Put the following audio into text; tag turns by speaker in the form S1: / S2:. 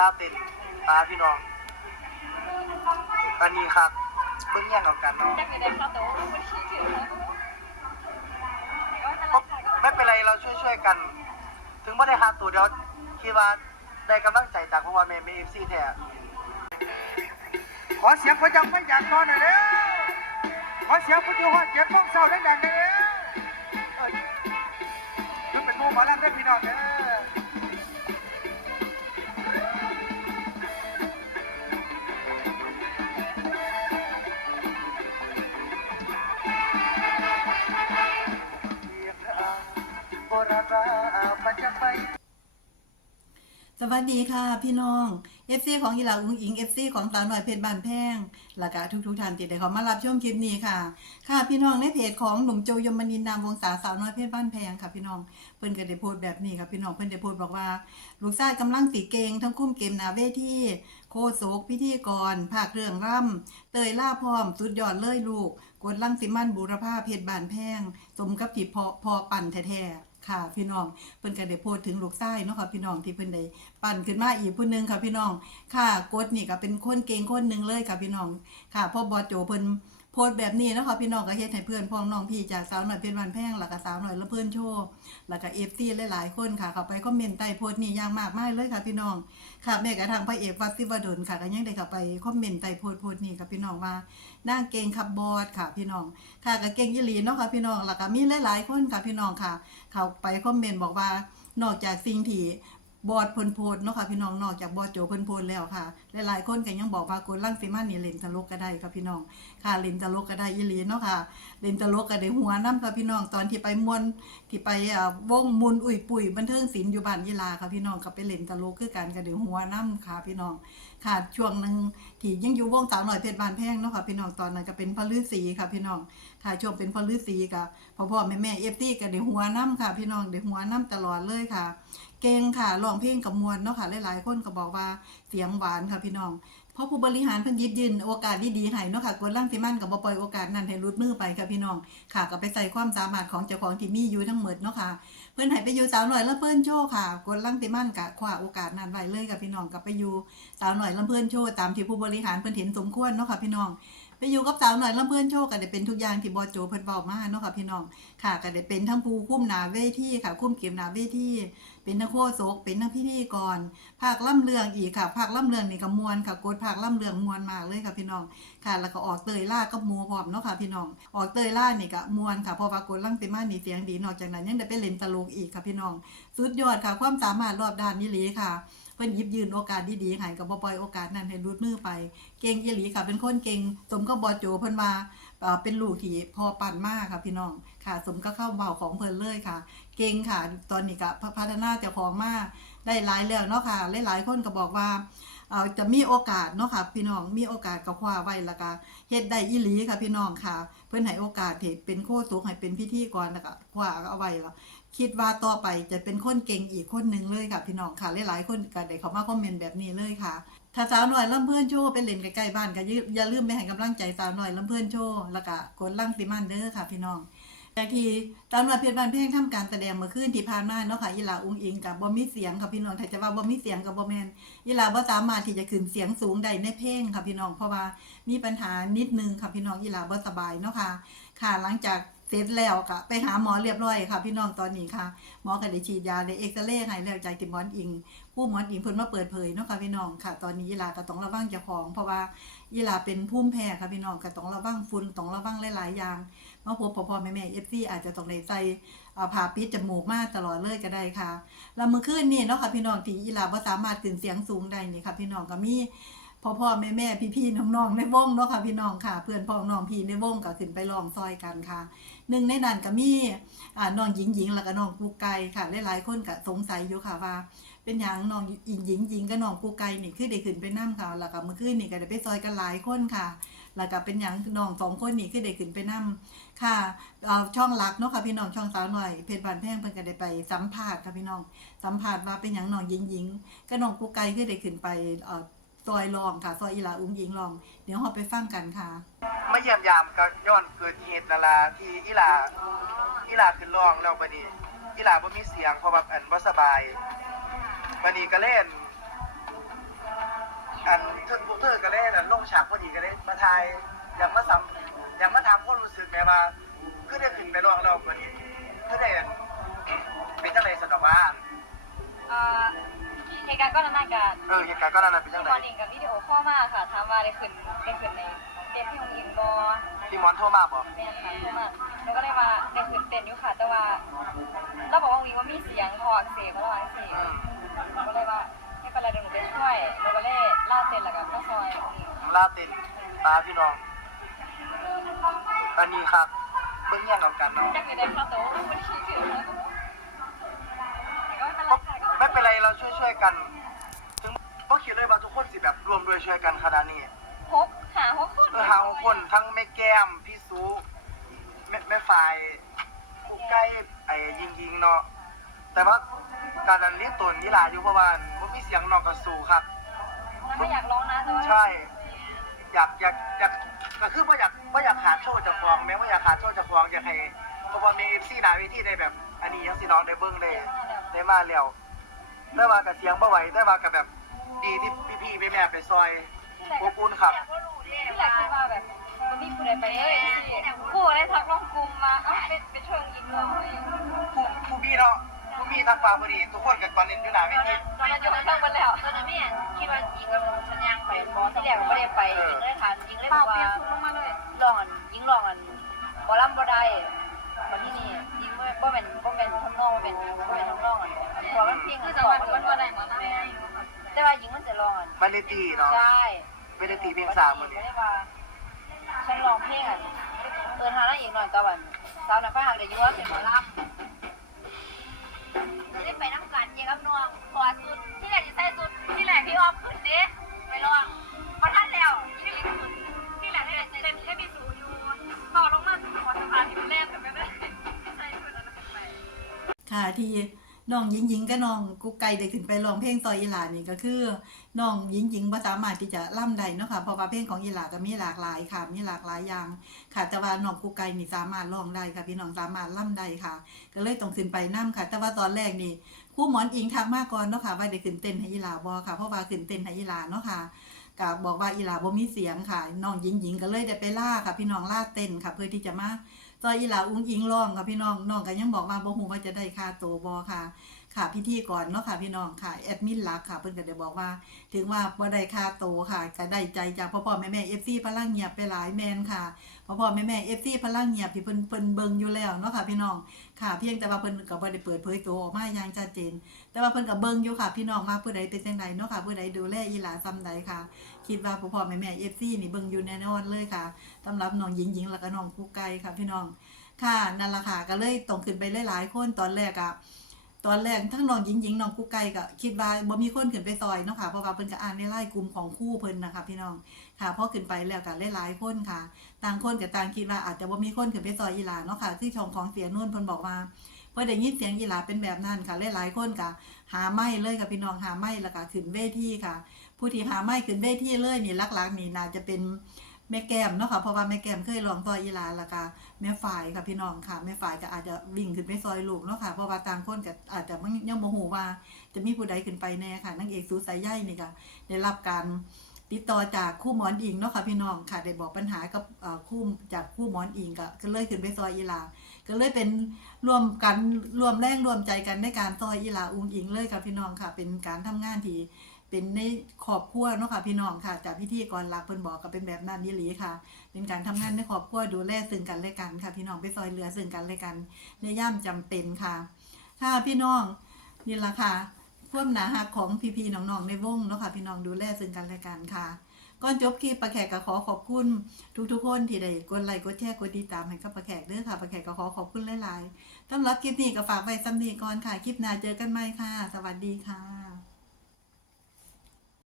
S1: ลาเป็นตาพี่น้อง อันนี้ครับเบิ้งแย่งเอากันเนาะ
S2: ไม่เป็
S1: นไรเราช่วยช่วยๆกัน ถึงไม่ได้หาตัวเดียวคิดว่าได้กำลังใจจากพวกว่าแม่เมฟซีแท้ขอเสียงประจำไม่อยากนอนหน่อยเร็วขอเสียงผู้อยู่หอดเจ็ดโมงเช้าแดงๆเลยเร็วเอ้ยคือเป็นหมู่หมอลำได้พี่น้องเด้อ วั
S3: สดีค่ะพี่น้อง FC ของอีหลาอุ้งอิง FC ของสาวหน่อยเพชรบานแพงและก็ทุกทุกท่านที่ได้เขามารับชมคลิปนี้ค่ะ ค่ะพี่น้องในเพจของหนุ่มโจยมนินนามวงศาสาวน้อยเพชรบ้านแพงค่ะพี่น้องเพิ่นก็ได้โพสต์แบบนี้ค่ะพี่น้องเพิ่นได้โพสต์บอกว่า ลูกชายกำลังสีเกงทั้งคุ้มเกมนาเวทีโคโศกพิธีกรภาคเรื่องร่ำเตยล่าพร้อมสุดยอดเลยลูกกดลังสิมันบูรพาเพชรบานแพงสมกับที่พอพอปั่นแท้ๆ ค่ะพี่น้องเพิ่นก็ได้โพสต์ถึงลูกไส้เนาะค่ะพี่น้องที่เพิ่นได้ปั่นขึ้นมาอีกผู้หนึงค่ะพี่น้องค่ะกดนี่ก็เป็นคนเก่งคนหนึ่งเลยค่ะพี่น้องค่ะพ่อบอโจเพิ่น พสแบบนี้นะคะพี่น้องก็เฮ็ดให้เพื่อนพ้องน้องพี่จากสาวหน่อยเป็นวันแพงแล้วก็สาวหน่อยและเพื่อนโชว์แล้วก็เอฟซีหลายๆคนค่ะเข้าไปคอมเมนต์ใต้โพสนี้อย่างมากมายเลยค่ะ พี่น้องค่ะแม้กระทั่งพระเอกวัดศิวดลค่ะก็ยังได้เข้าไปคอมเมนต์ใต้โพสโพสนี้ค่ะพี่น้องว่านางเก่งขับบอดค่ะพี่น้องค่ะก็เก่งยี่หลีเนาะค่ะพี่น้องแล้วก็มีหลายๆคนค่ะพี่น้องค่ะ เข้าไปคอมเมนต์บอกว่านอกจากสิ่งที่ บอดเพนโพดเนาะค่ะพี่น้องนอกจากบอดโจเพนโพดแล้วค่ะ หลายๆคนก็ยังบอกว่าโกนลังสิมันนี่เล่นตลกก็ได้ค่ะพี่น้องค่ะเล่นตลกก็ได้ยีหลีเนาะค่ะเล่นตลกก็ได้หัวน้ำค่ะพี่น้องตอนที่ไปมวนที่ไปอ่อวงมุนอุ่ยปุ๋ยบันเทิงศิลป์อยู่บ้านยีลาค่ะพี่น้องก็ไปเล่นตลกคือกันก็ได้หัวน้ำค่ะพี่น้องค่ะช่วงหนึ่งที่ยังอยู่วงสาวหน่อยเพชรบานแพงเนาะค่ะพี่น้องตอนนั้นก็เป็นพระฤาษีค่ะพี่น้องค่ะช่วงเป็นพระฤาษีก็พ่อพ่อแม่แม่เอฟซีก็ได้หัวน้ำค่ะพี่น้องได้หัวน้ำตลอดเลยค่ะ ก่งค่ะร้องเพลงกับมวลเนาะค่ะหลายๆคนก็บอกว่าเสียงหวานค่ะพี่น้องเพราะผู้บริหารเพิ่นยิบยืนโอกาสดีๆให้เนาะค่ะกดล่างสิมันกับบ่ปล่อยโอกาสนั้นให้หลุดมือไปค่ะพี่น้องค่ะก็ไปใส่ความสามารถของเจ้าของที่มีอยู่ทั้งหมดเนาะค่ะเพิ่นให้ไปอยู่สาวหน่อยแล้วเพิ่นโชว์ค่ะกดล่างสิมันกะคว้าโอกาสนั้นไว้เลยค่ะพี่น้องกับไปอยู่สาวหน่อยลำเพิ่นโชว์ตามที่ผู้บริหารเพิ่นเห็นสมควรเนาะค่ะพี่น้อง ไปอยู่กับสาวหน่อยลำเพิ่นโชว์ก็ได้เป็นทุกอย่างที่บอโจเพิ่นบอกมาเนาะค่ะพี่น้องค่ะก็ได้เป็นทั้งผู้คุ้มนาเวทีค่ะ คุ้มเก็บนาเวทีเป็นทั้งโคโศกเป็นทั้งพิธีกรภาคล่ำเรืองอีกค่ะภาคล่ำเรืองนี่ก็มวนค่ะโกดภาคล่ำเรืองมวนมากเลยค่ะพี่น้องค่ะ แล้วก็ออกเตยล่ากับหมูพร้อมเนาะค่ะพี่น้อง ออกเตยล่านี่ก็มวนค่ะพราะว่ากดลังติมานี่เสียงดีนอกจากนั้นยังได้ไปเล่นตลกอีกค่ะพี่น้องสุดยอดค่ะ ความสามารถรอบด้านนี่หลีค่ะ เพิ่นยิบยืนโอกาสดีๆให้กับบ่ปล่อยโอกาสนั้นให้หลุดมือไป เก่งอีหลีค่ะ เป็นคนเก่ง สมกับอโจเพิ่นมาเอ่อเป็นลูกที่พอปั่นมากค่ะพี่น้องค่ะ สมกับข้าวเบาของเพิ่นเลยค่ะ เก่งค่ะ ตอนนี้ก็พัฒนาเจ้าของมากได้หลายแล้วเนาะค่ะหลายๆคนก็บอกว่าเอ่อจะมีโอกาสเนาะค่ะพี่น้องมีโอกาสก็คว้าไว้ล้วก็เฮ็ดได้อีหลีค่ะพี่น้องค่ะ เพิ่นให้โอกาสที่เป็นโคสูงให้เป็นพิธีกรแล้วก็คว้าเอาไว้ล้ว คิดว่าต่อไปจะเป็นคนเก่งอีกคนหนึ่งเลยค่ะพี่น้องค่ะหลายๆคนก็ได้เข้ามาคอมเมนต์แบบนี้เลยค่ะ ถ้าสาวหน่อยลำเพื่อนโชว์ไปเล่นใกล้ๆบ้านก็อย่าอย่าลืมไปให้กำลังใจสาวหน่อยลำเพื่อนโชว์แล้วก็กดลังติมันเด้อค่ะพี่น้องแต่ที่สาวหน่อยเพชรบ้านเพลงทำการแสดงเมื่อคืนที่ผ่านมาเนาะค่ะอีหลาอุ้งอิงกับบ่มีเสียงค่ะพี่น้องถ้าจะว่าบ่มีเสียงกับบ่แมนอีหลาบ่สามารถที่จะขึ้นเสียงสูงได้ในเพลงค่ะพี่น้องเพราะว่ามีปัญหานิดนึงค่ะพี่น้องอีหลาบ่สบายเนาะค่ะ ค่ะ หลังจากเสร็จแล้วก็ไปหาหมอเรียบร้อยค่ะ พี่น้องตอนนี้ค่ะ หมอก็ได้ฉีดยาได้เอ็กซเรย์ให้แล้วจากที่หมอนอิง ผู้หมอนอิงเพิ่นมาเปิดเผยเนาะค่ะพี่น้องค่ะ ตอนนี้ยีลาก็ต้องระวังเจ้าของ เพราะว่ายีลาเป็นภูมิแพ้ค่ะพี่น้องก็ต้องระวังฝุ่นต้องระวังหลายๆอย่างมาพบพ่อพ่อแม่แม่เอฟซีอาจจะต้องได้ใส่เอ่าปิดจมูกมากตลอดเลยก็ได้ค่ะแล้วมื้อคืนนี่เนาะค่ะพี่น้องที่ยีลาบ่สามารถขึ้นเสียงสูงได้นี่ค่ะ พี่น้องก็มี พ่อพ่อแม่แม่พี่พี่น้องน้องในวงเนาะค่ะพี่น้องค่ะ เพื่อนพ้องน้องพี่ในวงก็ขึ้นไปลองซอยกันค่ะหนึ่งในนั้นก็มีอ่าน้องหญิงหญิงแล้วก็น้องกูไก่ค่ะหลายๆคนก็สงสัยอยู่ค่ะว่า เป็นอย่างน้องหญิงหญิงหญิงกับน้องกูไก่นี่คือได้ขึ้นไปนั่ค่ะแล้วก็เมื่อคืนนี่ก็ได้ไปซอยกันหลายคนค่ะแล้วก็เป็นอย่างน้องสองคนนี่คือได้ขึ้นไปนั่ค่ะเอ่อช่องหลักเนาะค่ะพี่น้องช่องสาวหน่อยเพจบานแพงเพิ่นก็ได้ไปสัมภาษณ์ค่ะพี่น้องสัมภาษณ์ว่าเป็นอย่างน้องหญิงหญิงกับน้องกูไก่คือได้ขึ้นไปเอ่อ ซอยรองค่ะ ซอยอีหลาอุ้งหญิงรอง เดี๋ยวเราไปฟังกันค่ะ
S1: มาเยี่ยมยามก็ย้อนเกิดเหตุนั่นล่ะที่อีหลาอีหลาขึ้นร้องแล้วบัดนี้อีหลาบ่มีเสียงเพราะว่าอันบ่สบายบัดนี้ก็เล่น
S4: ฉากพอดีก็เลยมาถ่ายอยากมาสัมอยากมาถามความรู้สึกแม่ว่าคือได้ขึ้นไปร้องรอบวันนี้คือได้เป็นจังไรสนอกว่า
S2: เอ่อ เหตุการณ์ก็น่าจะ
S4: เออเหตุการณ์ก็นั่นนะเป็นจั
S2: พี่
S4: ง
S2: บ
S4: ไร
S2: อลเองกับวิดีโอข้อลมาค่ะถามว่าได้ขึ้นได้ขึ้นในเป็นที่ของอิงบอ
S4: พี่มอนโทรมาบอก
S2: แม่ค่ะเข้ามาแล้วก็ได้ว่าได้ขึ้นเต้นอยู่ค่ะ แต่ว่าเราบอกว่าวิงว่ามีเสียงพออักเสบระหว่างเสียง
S4: อืม
S2: ก็เลยว่าไม่เป็นไรเดี๋ยวหนูไปช่วยเราก็เลยล่าเต้นแล้วก็ก็ซอยอิง
S4: ผมลาตินตาพี่น้องอันนี้ครับเบิ่งแย่งกันเนาะ
S2: จักอยู่ในคาโต้ไกัน
S4: ถึงก็คิดเลยว่าทุกคนสิแบบรวมด้วยช่วยกันขนาดนี้
S2: หกหาหกคน
S4: เออหาคนทั้งแม่แก้มพี่ซูแม่แม่ฝ่ายผู้ใกล้ไอ้ยิงยิงๆเนาะแต่ว่าการนั้นรีบตนนี่หลายอยู่เพราะว่าผมมีเสียงนอกกระสูครับ
S2: ไม่อยากร้องนะแต่ว่า
S4: ใช่ อยากอยากอยากก็คือว่าอยากว่าอยากขาดโชว์จากฟองแม้ว่าอยากขาดโชว์จากฟองอยากให้เพราะว่ามีเอฟซีหนาเวทีได้แบบ อันนี้ยังสิน้องได้เบิ้งได้ได้มาแล้ว ได้มากับเสียงบ่ไหวได้มากับแบบดีที่พี่ๆแม่ๆไปซอยอบอุ่นครับ
S2: ที่แรกคิดว่าแบบมันมีผู้ใดไปเลยที่ผู้ได้ทักลงกลุ่มมาเอ้าเป็นเป็นเชิงยิงเหรอ
S4: ผู้ผู้พี่เนาะผู้พี่ทักฟ้าพอดีทุกคนกับตอนนี้อยู่หนาเวที
S2: ตอนนั้นอยู่ข้างๆกันแล้ว
S5: ตอนนั้นแม่คิดว่ายิงกับฉันย่างไปบอที่แรกไม่ได้ไปยิงเลยถามยิงเลย
S2: เป
S5: บ
S2: ล่า
S5: อก
S2: เปลี่ย
S5: ว่าน
S2: ชุดลงมาเลย
S5: ลองอันยิงลองอันบอลำบอได้มาที่นี่ยิง บ่เป็นบ่เป็นทำนองบ่เป็นบ่เป็นทำนองอันพอมันเพียง
S2: คือจังหวัดมันวันไหนมาแล้ว
S5: แต่ว่ายิงมันจะลองอัน
S4: มันได้ตีเนาะ
S5: ใช่
S4: ไม่ได้ตีเพียงสามวันนี่
S5: ฉันลองเพลงอันเอินหาหน้อีกหน่อยกับอันสาวนักพากย์เดี๋ยวยุ่งเสียงหมอลำได้ไปน้ำกันเจกับน้องขอสุดที่แรกจะใส่สุดที่แรกพี่ออมขึ้นด้ไปลอง
S2: ค่ะ ที่น้
S3: องหญิงหญิงกับน้องกุ๊กไก่ได้ขึ้นไปร้องเพลงซอยอีหลานี่ก็คือน้องหญิงหญิงบ่สามารถที่จะล่ำได้เนาะค่ะเพราะว่าเพลงของอีหลาก็มีหลากหลายค่ะมีหลากหลายอย่างค่ะ แต่ว่าน้องกุ๊กไก่นี่สามารถร้องได้ค่ะ พี่น้องสามารถล่ำได้ค่ะ ก็เลยต้องขึ้นไปนํค่ะ แต่ว่าตอนแรกนี่ครู่หมอนอิงทักมาก่อนเนาะค่ะว่าได้ขึ้นเต้นให้อีหลาบ่ค่ะเพราะว่าขึ้นเต้นให้อีหลาเนาะค่ะก็บบอกว่าอีหลาบ่มีเสียงค่ะน้องหญิงหญิงก็เลยได้ไปล่าค่ะ พี่น้องล่าเต้นค่ะ เพื่อที่จะมา ซอยอีหลาอุ้งอิงร้องค่ะพี่น้องน้องก็ยังบอกว่าบ่ฮู้ว่าจะได้ค่าตัวบ่ค่ะ ค่ะพิธีก่อนเนาะค่ะพี่น้องค่ะแอดมินหลักค่ะเพิ่นก็ได้บอกว่า ถึงว่าบ่ได้ค่าตัวค่ะก็ได้ใจจากพ่อพ่อแม่แม่ FC พลังเงียบไปหลายแมนค่ะพ่อพ่อแม่แม่ FC พลังเงียบที่เพิ่นเพิ่นเบิ่งอยู่แล้วเนาะค่ะพี่น้องค่ะ เพียงแต่ว่าเพิ่นก็บ่ได้เปิดเผยตัวออกมาอย่างชัดเจน แต่ว่าเพิ่นก็เบิ่งอยู่ค่ะ พี่น้องว่าผู้ใดเป็นจังไดเนาะค่ะผู้ใดดูแลอีหลาซำใดค่ะ คิดว่าพ่อพ่อแม่แม่ FC นี่เบิ่งอยู่แน่นอนเลยค่ะสำหรับน้องหญิงๆแล้วก็น้องกุ๊กไก่ค่ะพี่น้องค่ะนั่นละค่ะก็เลยต้องขึ้นไปหลายๆคนตอนแรกอะ ตอนแรกทั้งน้องหญิงหญิงน้องกุ๊กไก่ก็คิดว่าบ่มีคนขึ้นไปซอยเนาะค่ะเพราะว่าเพิ่นก็อ่านในไลน์กลุ่มของคู่เพิ่นนะคะพี่น้องค่ะพอขึ้นไปแล้วก็หลายๆคนค่ะ ต่างคนกับต่างคิดว่าอาจจะบ่มีคนขึ้นไปซอยอีหลาเนาะค่ะที่ช่องของเสียนุ่นเพิ่นบอกว่าเพิ่นได้ยินเสียงอีหลาเป็นแบบนั้นค่ะหลายๆคนก็หาไม้เลยค่ะพี่น้องหาไม้แล้วก็ขึ้นเวทีค่ะ ผู้ที่หาไม้ขึ้นเวทีเลยนี่หลักๆนี่น่าจะเป็น แม่แก้มเนาะค่ะเพราะว่าแม่แก้มเคยร้องต่ออีลาแล้วก็แม่ฝ่ายค่ะพี่น้องค่ะแม่ฝ่ายก็อาจจะวิ่งขึ้นไปซอยลูกเนาะค่ะเพราะว่าต่างคนก็อาจจะมันยังโมโหว่า จะมีผู้ใดขึ้นไปแน่ค่ะนางเอกสูสายใยนี่ก็ได้รับการติดต่อจากคู่หมอนอิงเนาะค่ะพี่น้องค่ะได้บอกปัญหากับคู่จากคู่หมอนอิงก็ก็เลยขึ้นไปซอยอีลาก็เลยเป็นร่วมกันร่วมแรงร่วมใจกันในการซอยอีลาอุงอิงเลยค่ะพี่น้องค่ะ เป็นการทำงานที่ เป็นในครอบครัวเนาะค่ะพี่น้องค่ะจากพิธีกรหลักเพิ่นบอกก็เป็นแบบนั้นนี่หลีค่ะ เป็นการทำงานในครอบครัวดูแลซึ่งกันและกันค่ะ พี่น้องไปซอยเรือซึ่งกันและกันในย่ามจำเป็นค่ะ ค่ะพี่น้องนี่ละค่ะพ่วมหนาหักของพี่ๆน้องๆในวงเนาะค่ะ พี่น้องดูแลซึ่งกันและกันค่ะก่อนจบคลิปประแขกก็ขอขอบคุณทุกๆคนที่ได้กดไลค์กดแชร์กดติดตามให้กับประแขกเด้อค่ะประแขกก็ขอขอบคุณหลายๆสำหรับคลิปนี้ก็ฝากไว้สำนีก่อนค่ะ คลิปหน้าเจอกันใหม่ค่ะ สวัสดีค่ะ